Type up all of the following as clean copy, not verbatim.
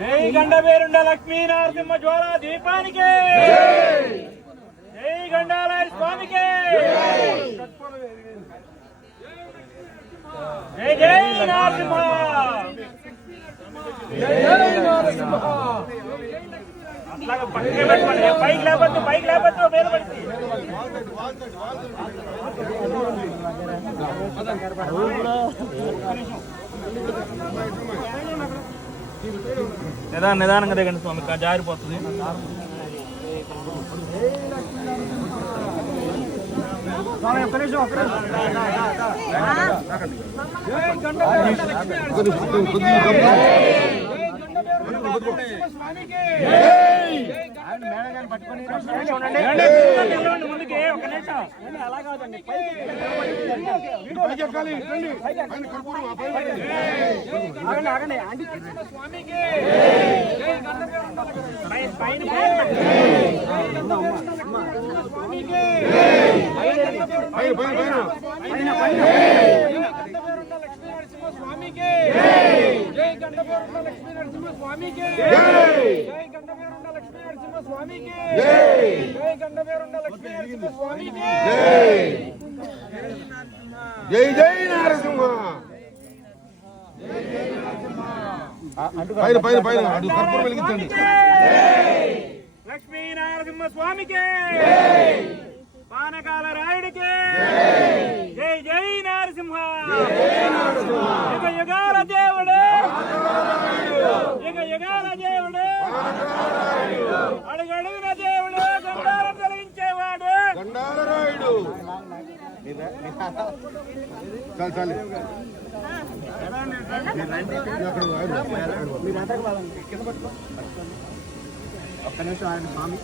జై గండబేరుండ లక్ష్మీ నరసింహ జ్వాల దీపానికి జై గండాలయ స్వామికి జై జై నరసింహ అట్లాగా పక్కనే పెట్టుకోండి. పైకి లేపద్దు పేరు పడుతుంది. నిదానంగా దిగండి స్వామి, జారిపోతుంది. ముందుకి ఒక నిమిషం అలా కాదండి. స్వామికి జై గండబేరుండ లక్ష్మీ నరసింహ స్వామికి జై గండబేరుండ లక్ష్మీ నరసింహ స్వామికి జై గండబేరుండ లక్ష్మీ నరసింహ స్వామికి జై జై నరసింహ పైన పైన పైన అటు కర్పూరం వెలిగించండి. లక్ష్మీ నరసింహ స్వామికి పానకాల రాయుడికి జై జై నరసింహ యుగ యుగాల దేవుడు యుగ యుగాల దేవుడు అడుగడుగున దేవుడు గండాలను తొలగించేవాడు గండాలరాయుడు. చాలు చాలు ఒక్క నిమిషం ఆయన స్వామి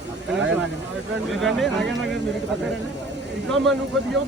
ఇంకా నువ్వు కొద్దిగా